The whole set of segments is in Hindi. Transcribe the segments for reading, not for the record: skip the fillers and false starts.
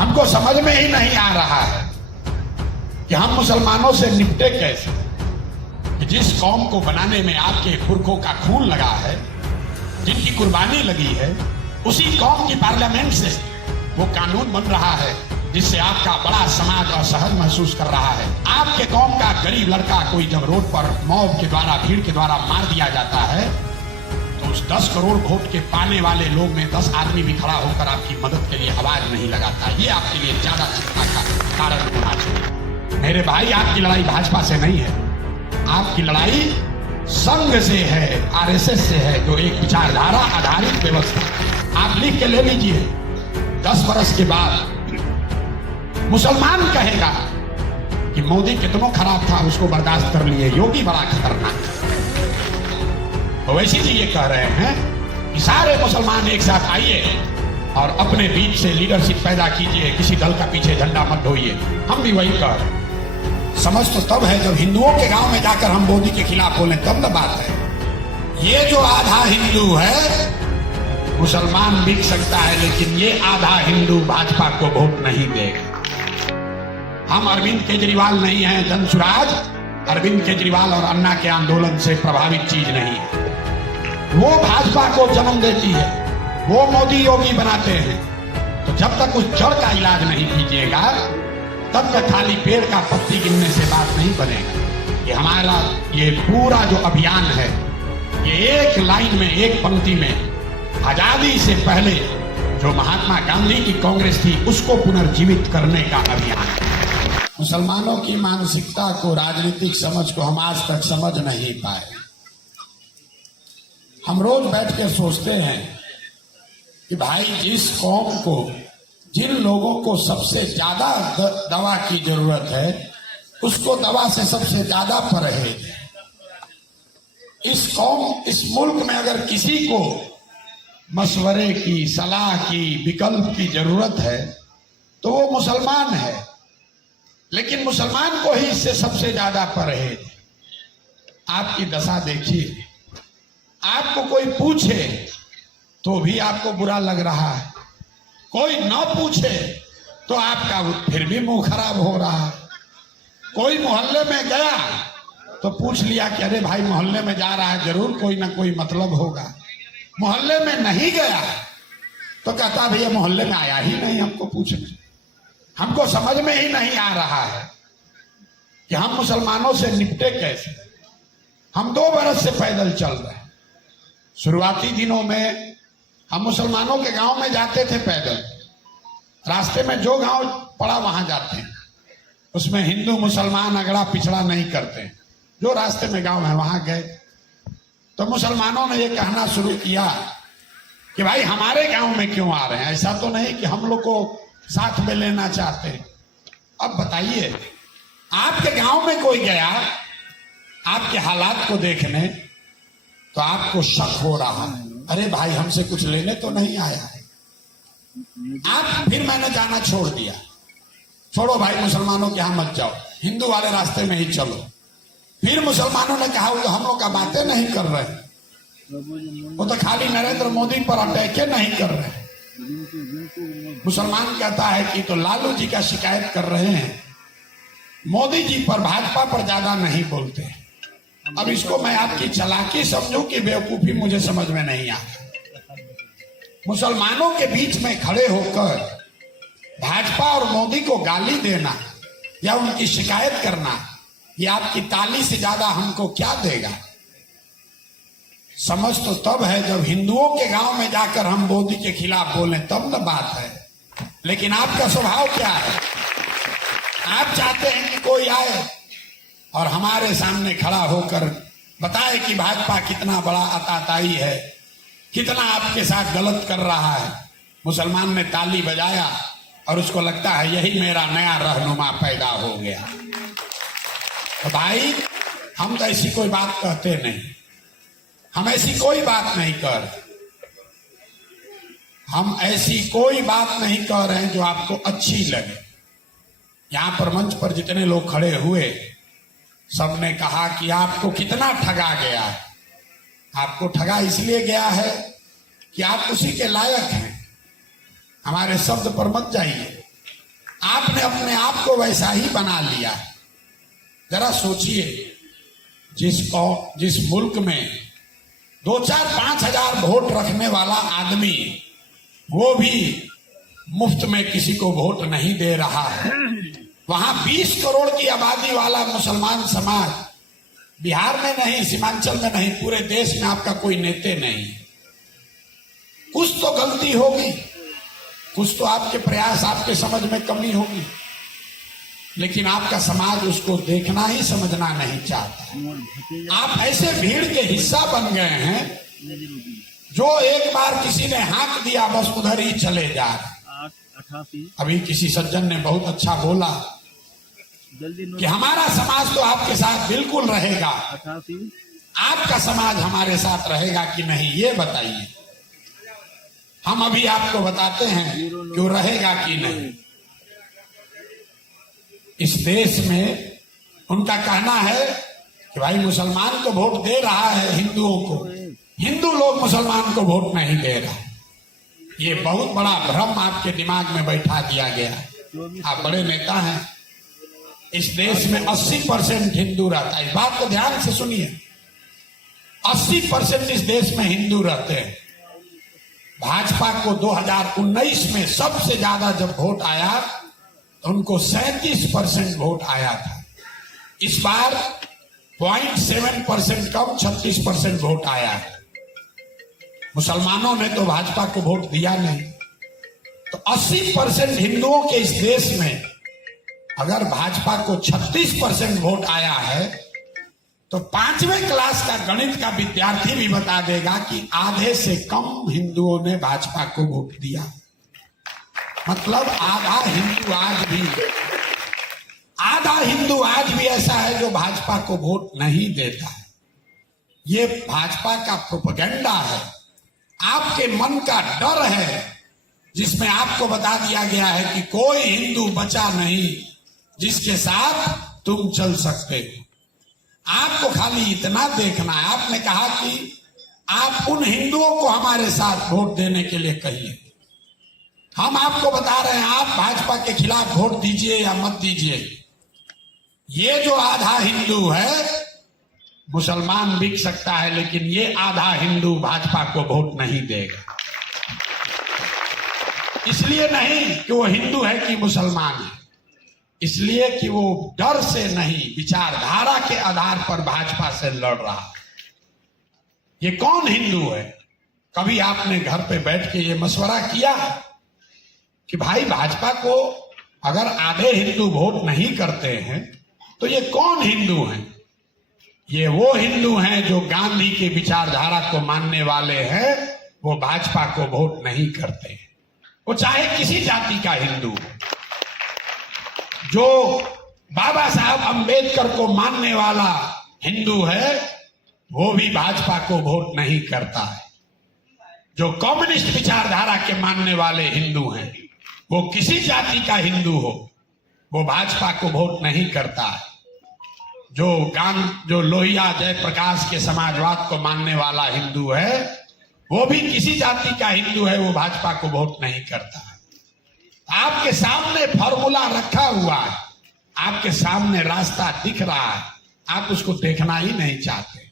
हमको समझ में ही नहीं आ रहा है कि हम मुसलमानों से निपटे कैसे। कि जिस कौम को बनाने में आपके पुरखों का खून लगा है, जिनकी कुर्बानी लगी है, उसी कौम की पार्लियामेंट से वो कानून बन रहा है जिससे आपका बड़ा समाज असहज महसूस कर रहा है। आपके कौम का गरीब लड़का कोई जब रोड पर मॉब के द्वारा, भीड़ के द्वारा मार दिया जाता है तो उस 10 करोड़ वोट के पाने वाले लोग में 10 आदमी भी खड़ा होकर आपकी मदद के लिए आवाज नहीं लगाता। ये आपके लिए ज्यादा चिंता का कारण होना चाहिए। मेरे भाई, आपकी लड़ाई भाजपा से नहीं है, आपकी लड़ाई संघ से है, आरएसएस से है, जो एक विचारधारा आधारित व्यवस्था। आप लिख के ले लीजिए, 10 वर्ष के बाद मुसलमान कहेगा कि मोदी कितना खराब था, उसको बर्दाश्त कर लिए, योगी बड़ा खतरनाक है। तो वैसे जी ये कह रहे हैं कि सारे मुसलमान एक साथ आइए और अपने बीच से लीडरशिप पैदा कीजिए, किसी दल का पीछे झंडा मत ढोइए। हम भी वही कह रहे हैं। समझ तो तब है जब हिंदुओं के गांव में जाकर हम मोदी के खिलाफ बोले, तब न बात है। ये जो आधा हिंदू है, मुसलमान बिक सकता है, लेकिन ये आधा हिंदू भाजपा को वोट नहीं देगा। हम अरविंद केजरीवाल नहीं हैं, जनसुराज अरविंद केजरीवाल और अन्ना के आंदोलन से प्रभावित चीज नहीं है। वो भाजपा को जन्म देती है, वो मोदी योगी बनाते हैं। तो जब तक उस जड़ का इलाज नहीं कीजिएगा, तब तक खाली पेड़ का पत्ती गिनने से बात नहीं बनेगा। कि हमारा ये पूरा जो अभियान है, ये एक लाइन में, एक पंक्ति में आजादी से पहले जो महात्मा गांधी की कांग्रेस थी, उसको पुनर्जीवित करने का अभियान है। मुसलमानों की मानसिकता को, राजनीतिक समझ को हम आज तक समझ नहीं पाए। हम रोज बैठ के सोचते हैं कि भाई, जिस कौम को, जिन लोगों को सबसे ज्यादा दवा की जरूरत है, उसको दवा से सबसे ज्यादा परहेज है। इस कौम, इस मुल्क में अगर किसी को मशवरे की, सलाह की, विकल्प की जरूरत है तो वो मुसलमान है। लेकिन मुसलमान को ही इससे सबसे ज्यादा परहेज है। आपकी दशा देखिए, आपको कोई पूछे तो भी आपको बुरा लग रहा है, कोई न पूछे तो आपका फिर भी मुंह खराब हो रहा है। कोई मोहल्ले में गया तो पूछ लिया कि अरे भाई, मोहल्ले में जा रहा है, जरूर कोई ना कोई मतलब होगा। मोहल्ले में नहीं गया तो कहता भैया मोहल्ले में आया ही नहीं हमको पूछने। हमको समझ में ही नहीं आ रहा है कि हम मुसलमानों से निपटे कैसे। हम 2 बरस से पैदल चल रहे हैं। शुरुआती दिनों में हम मुसलमानों के गांव में जाते थे पैदल, रास्ते में जो गांव पड़ा वहां जाते हैं। उसमें हिंदू मुसलमान अगड़ा पिछड़ा नहीं करते, जो रास्ते में गांव है वहां गए। तो मुसलमानों ने ये कहना शुरू किया कि भाई, हमारे गांव में क्यों आ रहे हैं, ऐसा तो नहीं कि हम लोग को साथ में लेना चाहते हैं। अब बताइए, आपके गांव में कोई गया आपके हालात को देखने तो आपको शक हो रहा है, अरे भाई हमसे कुछ लेने तो नहीं आया है। फिर मैंने जाना छोड़ दिया, छोड़ो भाई, मुसलमानों के यहां मत जाओ, हिंदू वाले रास्ते में ही चलो। फिर मुसलमानों ने कहा वो हम लोग का बातें नहीं कर रहे, वो तो खाली नरेंद्र मोदी पर अटैक नहीं कर रहे। मुसलमान कहता है कि तो लालू जी का शिकायत कर रहे हैं, मोदी जी पर, भाजपा पर ज्यादा नहीं बोलते। अब इसको मैं आपकी चालाकी समझूं कि बेवकूफी, मुझे समझ में नहीं आता। मुसलमानों के बीच में खड़े होकर भाजपा और मोदी को गाली देना या उनकी शिकायत करना, ये आपकी ताली से ज्यादा हमको क्या देगा। समझ तो तब है जब हिंदुओं के गांव में जाकर हम मोदी के खिलाफ बोले, तब न बात है। लेकिन आपका स्वभाव क्या है? आप चाहते हैं कि कोई आए और हमारे सामने खड़ा होकर बताए कि भाजपा कितना बड़ा आताताई है, कितना आपके साथ गलत कर रहा है। मुसलमान ने ताली बजाया और उसको लगता है यही मेरा नया रहनुमा पैदा हो गया। तो भाई, हम तो ऐसी कोई बात कहते नहीं, हम ऐसी कोई बात नहीं कर, हम ऐसी कोई बात नहीं कह रहे हैं जो आपको अच्छी लगे। यहां पर मंच पर जितने लोग खड़े हुए, सबने कहा कि आपको कितना ठगा गया है। आपको ठगा इसलिए गया है कि आप उसी के लायक हैं। हमारे शब्द पर मत जाइए, आपने अपने आप को वैसा ही बना लिया। जरा सोचिए, जिस मुल्क में 2-4-5 हजार वोट रखने वाला आदमी वो भी मुफ्त में किसी को वोट नहीं दे रहा है, वहां 20 करोड़ की आबादी वाला मुसलमान समाज, बिहार में नहीं, सीमांचल में नहीं, पूरे देश में आपका कोई नेता नहीं। कुछ तो गलती होगी, कुछ तो आपके प्रयास, आपके समझ में कमी होगी, लेकिन आपका समाज उसको देखना ही समझना नहीं चाहता। आप ऐसे भीड़ के हिस्सा बन गए हैं जो एक बार किसी ने हाँक दिया बस उधर ही चले जा रहे। अभी किसी सज्जन ने बहुत अच्छा बोला कि हमारा समाज तो आपके साथ बिल्कुल रहेगा, आपका समाज हमारे साथ रहेगा कि नहीं, ये बताइए। हम अभी आपको बताते हैं कि वो रहेगा कि नहीं। इस देश में उनका कहना है कि भाई मुसलमान को वोट दे रहा है हिंदुओं को, हिंदू लोग मुसलमान को वोट नहीं दे रहा। ये बहुत बड़ा भ्रम आपके दिमाग में बैठा दिया गया। आप बड़े नेता हैं, इस देश में 80% हिंदू रहता है। इस बात को ध्यान से सुनिए, 80% इस देश में हिंदू रहते हैं। भाजपा को 2019 में सबसे ज्यादा जब वोट आया तो उनको 37% वोट आया था। इस बार 0.7% कम 36% वोट आया है। मुसलमानों ने तो भाजपा को वोट दिया नहीं। तो 80% हिंदुओं के इस देश में अगर भाजपा को 36% वोट आया है तो 5वें क्लास का गणित का विद्यार्थी भी बता देगा कि आधे से कम हिंदुओं ने भाजपा को वोट दिया। मतलब आधा हिंदू आज भी ऐसा है जो भाजपा को वोट नहीं देता है। ये भाजपा का प्रोपेगेंडा है, आपके मन का डर है, जिसमें आपको बता दिया गया है कि कोई हिंदू बचा नहीं जिसके साथ तुम चल सकते हो। आपको खाली इतना देखना है। आपने कहा कि आप उन हिंदुओं को हमारे साथ वोट देने के लिए कहिए। हम आपको बता रहे हैं, आप भाजपा के खिलाफ वोट दीजिए या मत दीजिए। ये जो आधा हिंदू है, मुसलमान बिक सकता है, लेकिन ये आधा हिंदू भाजपा को वोट नहीं देगा। इसलिए नहीं कि वो हिंदू है कि मुसलमान है, इसलिए कि वो डर से नहीं, विचारधारा के आधार पर भाजपा से लड़ रहा है। ये कौन हिंदू है? कभी आपने घर पे बैठ के ये मशवरा किया कि भाई भाजपा को अगर आधे हिंदू वोट नहीं करते हैं तो ये कौन हिंदू हैं? ये वो हिंदू हैं जो गांधी की विचारधारा को मानने वाले हैं, वो भाजपा को वोट नहीं करते। वो चाहे किसी जाति का हिंदू हो। जो बाबा साहब अंबेडकर को मानने वाला हिंदू है वो भी भाजपा को वोट नहीं करता है। जो कम्युनिस्ट विचारधारा के मानने वाले हिंदू हैं, वो किसी जाति का हिंदू हो, वो भाजपा को वोट नहीं करता है। जो लोहिया जयप्रकाश के समाजवाद को मानने वाला हिंदू है, वो भी किसी जाति का हिंदू है, वो भाजपा को वोट नहीं करता है। आपके सामने फॉर्मूला रखा हुआ है, आपके सामने रास्ता दिख रहा है, आप उसको देखना ही नहीं चाहते।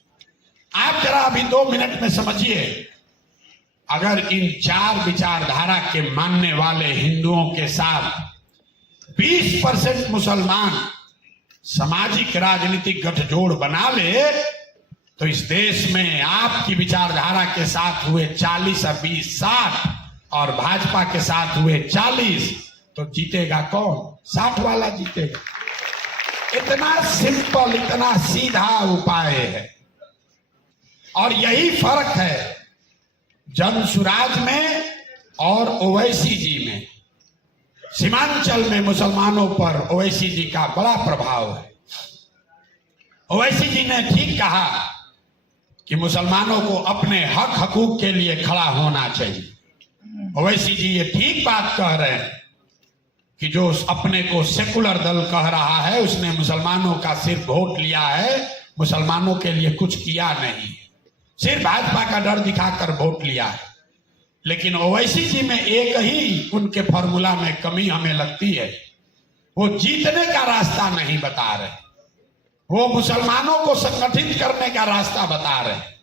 आप जरा अभी 2 मिनट में समझिए, अगर इन 4 विचारधारा के मानने वाले हिंदुओं के साथ 20% मुसलमान सामाजिक राजनीतिक गठजोड़ बना ले तो इस देश में आपकी विचारधारा के साथ हुए 40 और 20 60 और भाजपा के साथ हुए 40, तो जीतेगा कौन? 60 वाला जीतेगा। इतना सिंपल, इतना सीधा उपाय है। और यही फर्क है जनसुराज में और ओवैसी जी में। सीमांचल में मुसलमानों पर ओवैसी जी का बड़ा प्रभाव है। ओवैसी जी ने ठीक कहा कि मुसलमानों को अपने हक हकूक के लिए खड़ा होना चाहिए। ओवैसी जी ये ठीक बात कह रहे हैं कि जो अपने को सेकुलर दल कह रहा है, उसने मुसलमानों का सिर्फ वोट लिया है, मुसलमानों के लिए कुछ किया नहीं, सिर्फ भाजपा का डर दिखाकर वोट लिया है। लेकिन ओवैसी जी में एक ही उनके फॉर्मूला में कमी हमें लगती है वो जीतने का रास्ता नहीं बता रहे, वो मुसलमानों को संगठित करने का रास्ता बता रहे।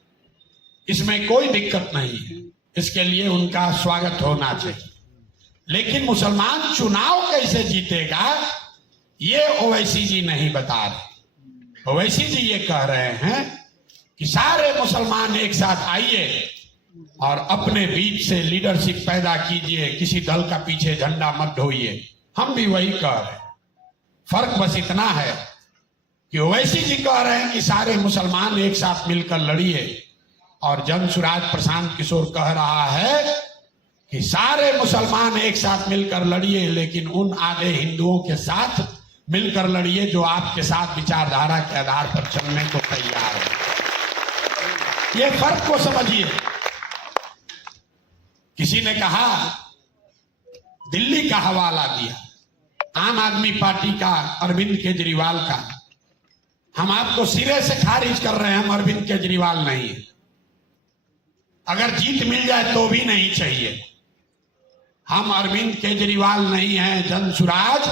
इसमें कोई दिक्कत नहीं है, इसके लिए उनका स्वागत होना चाहिए। लेकिन मुसलमान चुनाव कैसे जीतेगा ये ओवैसी जी नहीं बता रहे। ओवैसी जी ये कह रहे हैं कि सारे मुसलमान एक साथ आइए और अपने बीच से लीडरशिप पैदा कीजिए, किसी दल का पीछे झंडा मत ढोइए। हम भी वही कह रहे हैं, फर्क बस इतना है कि ओवैसी जी कह रहे हैं कि सारे मुसलमान एक साथ मिलकर लड़िए, और जनसुराज प्रशांत किशोर कह रहा है कि सारे मुसलमान एक साथ मिलकर लड़िए, लेकिन उन आधे हिंदुओं के साथ मिलकर लड़िए जो आपके साथ विचारधारा के आधार पर चलने को तैयार है। ये फर्क को समझिए। किसी ने कहा, दिल्ली का हवाला दिया, आम आदमी पार्टी का अरविंद केजरीवाल का। हम आपको सिरे से खारिज कर रहे हैं, हम अरविंद केजरीवाल नहीं है। अगर जीत मिल जाए तो भी नहीं चाहिए। हम अरविंद केजरीवाल नहीं हैं। जनसुराज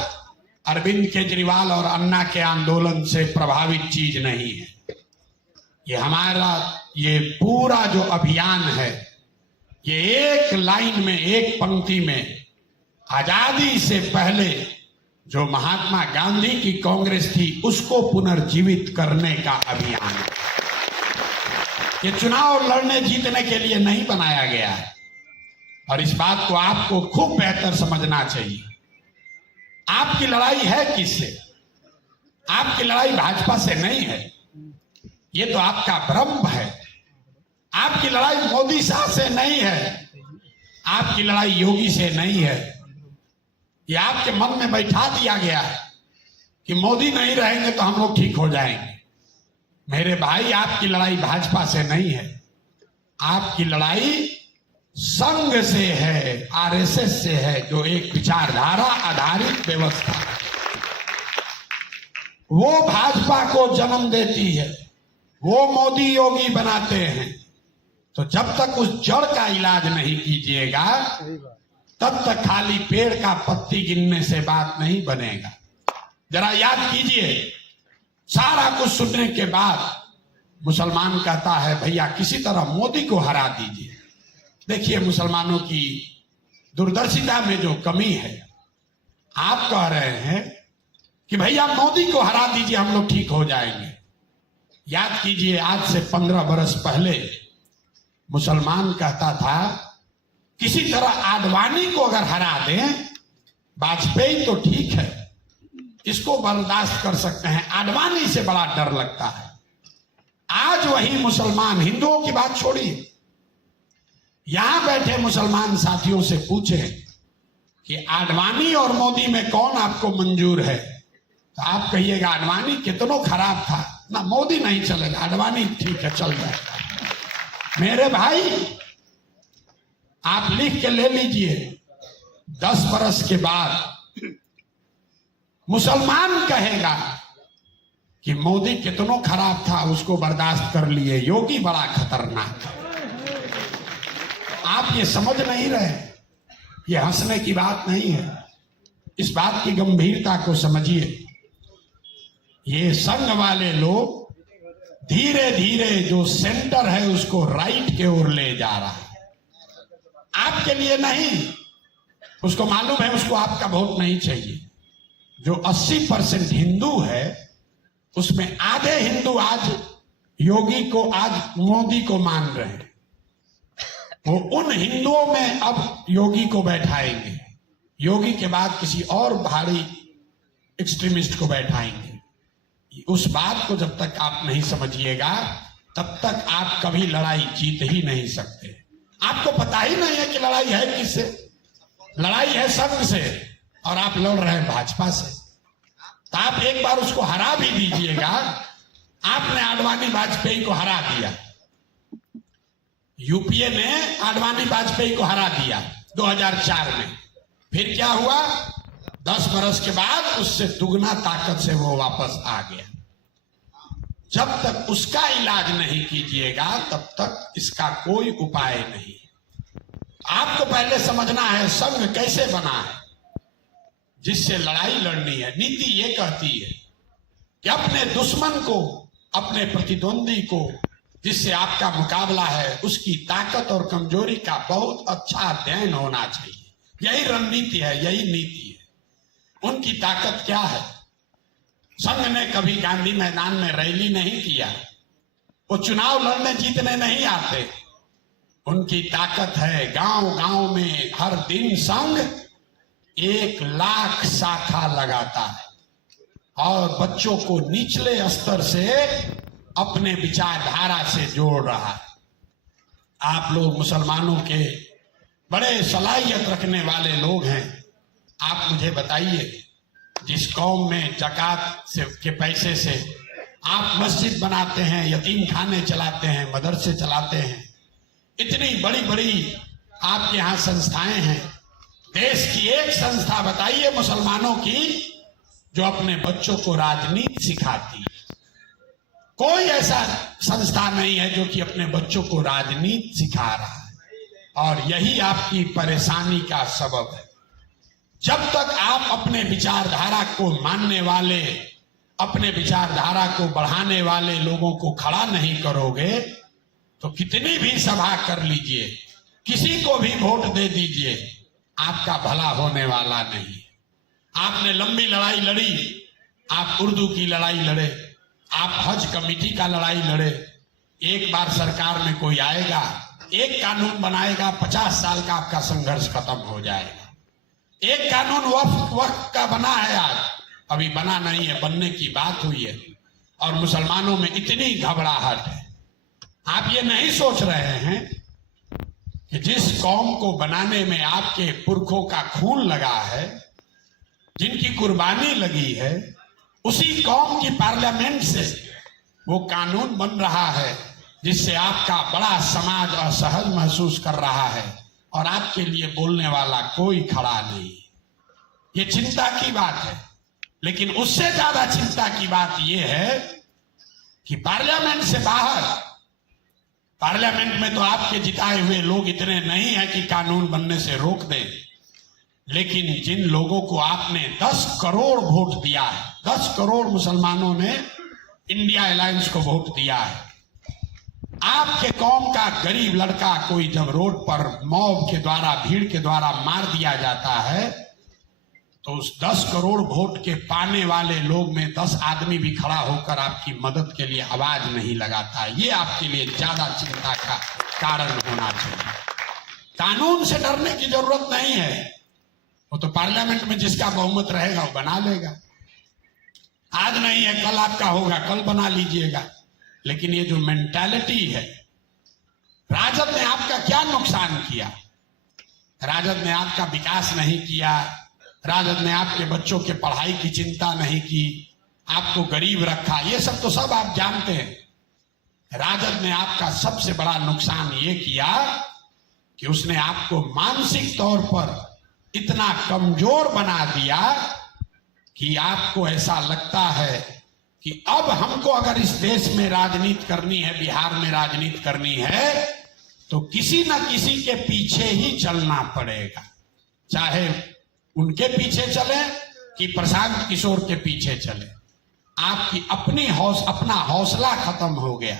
अरविंद केजरीवाल और अन्ना के आंदोलन से प्रभावित चीज नहीं है। ये हमारा ये पूरा जो अभियान है, ये एक लाइन में, एक पंक्ति में आजादी से पहले जो महात्मा गांधी की कांग्रेस थी उसको पुनर्जीवित करने का अभियान है। ये चुनाव लड़ने जीतने के लिए नहीं बनाया गया है, और इस बात को आपको खूब बेहतर समझना चाहिए। आपकी लड़ाई है किससे? आपकी लड़ाई भाजपा से नहीं है, ये तो आपका भ्रम है। आपकी लड़ाई मोदी शाह से नहीं है, आपकी लड़ाई योगी से नहीं है। ये आपके मन में बैठा दिया गया है कि मोदी नहीं रहेंगे तो हम लोग ठीक हो जाएंगे। मेरे भाई, आपकी लड़ाई भाजपा से नहीं है, आपकी लड़ाई संघ से है, आरएसएस से है, जो एक विचारधारा आधारित व्यवस्था है। वो भाजपा को जन्म देती है, वो मोदी योगी बनाते हैं। तो जब तक उस जड़ का इलाज नहीं कीजिएगा तब तक खाली पेड़ का पत्ती गिनने से बात नहीं बनेगा। जरा याद कीजिए, सारा कुछ सुनने के बाद मुसलमान कहता है भैया किसी तरह मोदी को हरा दीजिए। देखिए मुसलमानों की दूरदर्शिता में जो कमी है। आप कह रहे हैं कि भैया मोदी को हरा दीजिए, हम लोग ठीक हो जाएंगे। याद कीजिए, आज से 15 बरस पहले मुसलमान कहता था किसी तरह आडवाणी को अगर हरा दें, वाजपेयी तो ठीक है, इसको बर्दाश्त कर सकते हैं, आडवाणी से बड़ा डर लगता है। आज वही मुसलमान, हिंदुओं की बात छोड़िए, यहां बैठे मुसलमान साथियों से पूछे कि आडवाणी और मोदी में कौन आपको मंजूर है, तो आप कहिएगा आडवाणी कितनों खराब था ना, मोदी नहीं चलेगा, आडवाणी ठीक है, चल जाएगा। मेरे भाई, आप लिख के ले लीजिए, 10 बरस के बाद मुसलमान कहेगा कि मोदी कितनों खराब था, उसको बर्दाश्त कर लिए, योगी बड़ा खतरनाक। आप ये समझ नहीं रहे, ये हंसने की बात नहीं है। इस बात की गंभीरता को समझिए। ये संघ वाले लोग धीरे धीरे जो सेंटर है उसको राइट के ओर ले जा रहा है। आपके लिए नहीं, उसको मालूम है उसको आपका वोट नहीं चाहिए। जो 80% हिंदू है उसमें आधे हिंदू आज योगी को, आज मोदी को मान रहे हैं। वो उन हिंदुओं में अब योगी को बैठाएंगे, योगी के बाद किसी और भारी एक्सट्रीमिस्ट को बैठाएंगे। उस बात को जब तक आप नहीं समझिएगा तब तक आप कभी लड़ाई जीत ही नहीं सकते। आपको पता ही नहीं है कि लड़ाई है किससे। लड़ाई है संघ से और आप लड़ रहे हैं भाजपा से। तो आप एक बार उसको हरा भी दीजिएगा। आपने आडवाणी वाजपेयी को हरा दिया, यूपीए ने आडवाणी वाजपेयी को हरा दिया 2004 में। फिर क्या हुआ? 10 बरस के बाद उससे दुगना ताकत से वो वापस आ गया। जब तक उसका इलाज नहीं कीजिएगा तब तक इसका कोई उपाय नहीं। आपको पहले समझना है संघ कैसे बना है। जिससे लड़ाई लड़नी है। नीति ये कहती है कि अपने दुश्मन को, अपने प्रतिद्वंदी को, जिससे आपका मुकाबला है, उसकी ताकत और कमजोरी का बहुत अच्छा अध्ययन होना चाहिए। यही रणनीति है, यही नीति है। उनकी ताकत क्या है? संघ ने कभी गांधी मैदान में रैली नहीं किया, वो चुनाव लड़ने जीतने नहीं आते। उनकी ताकत है गांव गांव में हर दिन संघ 1 लाख शाखा लगाता है और बच्चों को निचले स्तर से अपने विचारधारा से जोड़ रहा है। आप लोग मुसलमानों के बड़े सलाहियत रखने वाले लोग हैं। आप मुझे बताइए, जिस कौम में ज़कात से के पैसे से आप मस्जिद बनाते हैं, यतीम खाने चलाते हैं, मदरसे चलाते हैं, इतनी बड़ी बड़ी आपके यहाँ संस्थाएं हैं, देश की एक संस्था बताइए मुसलमानों की जो अपने बच्चों को राजनीति सिखाती है? कोई ऐसा संस्था नहीं है जो कि अपने बच्चों को राजनीति सिखा रहा है। और यही आपकी परेशानी का सबब है। जब तक आप अपने विचारधारा को मानने वाले, अपने विचारधारा को बढ़ाने वाले लोगों को खड़ा नहीं करोगे, तो कितनी भी सभा कर लीजिए, किसी को भी वोट दे दीजिए, आपका भला होने वाला नहीं। आपने लंबी लड़ाई लड़ी, आप उर्दू की लड़ाई लड़े, आप हज कमेटी का लड़ाई लड़े। एक बार सरकार में कोई आएगा, एक कानून बनाएगा, 50 साल का आपका संघर्ष खत्म हो जाएगा। एक कानून वक्त का बना है, आज अभी बना नहीं है, बनने की बात हुई है। और मुसलमानों में इतनी घबराहट है। आप ये नहीं सोच रहे हैं कि जिस कौम को बनाने में आपके पुरखों का खून लगा है, जिनकी कुर्बानी लगी है, उसी कौम की पार्लियामेंट से वो कानून बन रहा है जिससे आपका बड़ा समाज असहज महसूस कर रहा है और आपके लिए बोलने वाला कोई खड़ा नहीं। ये चिंता की बात है। लेकिन उससे ज्यादा चिंता की बात यह है कि पार्लियामेंट से बाहर, पार्लियामेंट में तो आपके जिताए हुए लोग इतने नहीं है कि कानून बनने से रोक दें, लेकिन जिन लोगों को आपने 10 करोड़ वोट दिया है, 10 करोड़ मुसलमानों ने इंडिया अलायंस को वोट दिया है, आपके कौम का गरीब लड़का कोई जब रोड पर मॉब के द्वारा, भीड़ के द्वारा मार दिया जाता है, तो उस 10 करोड़ वोट के पाने वाले लोग में 10 आदमी भी खड़ा होकर आपकी मदद के लिए आवाज नहीं लगाता। ये आपके लिए ज्यादा चिंता का कारण होना चाहिए। कानून से डरने की जरूरत नहीं है, वो तो पार्लियामेंट में जिसका बहुमत रहेगा वो बना लेगा। आज नहीं है, कल आपका होगा, कल बना लीजिएगा। लेकिन ये जो मेंटालिटी है, राजद ने आपका क्या नुकसान किया? राजद ने आपका विकास नहीं किया, राजद ने आपके बच्चों के पढ़ाई की चिंता नहीं की, आपको गरीब रखा, ये सब तो सब आप जानते हैं। राजद ने आपका सबसे बड़ा नुकसान ये किया कि उसने आपको मानसिक तौर पर इतना कमजोर बना दिया कि आपको ऐसा लगता है कि अब हमको अगर इस देश में राजनीति करनी है, बिहार में राजनीति करनी है, तो किसी न किसी के पीछे ही चलना पड़ेगा। चाहे उनके पीछे चले कि प्रशांत किशोर के पीछे चले। आपकी अपना हौसला खत्म हो गया।